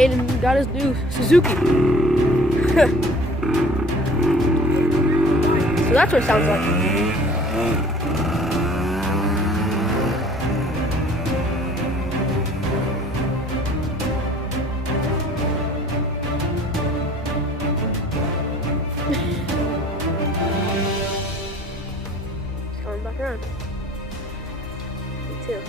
Aiden got his new Suzuki. So that's what it sounds like. It's coming back around. Me too.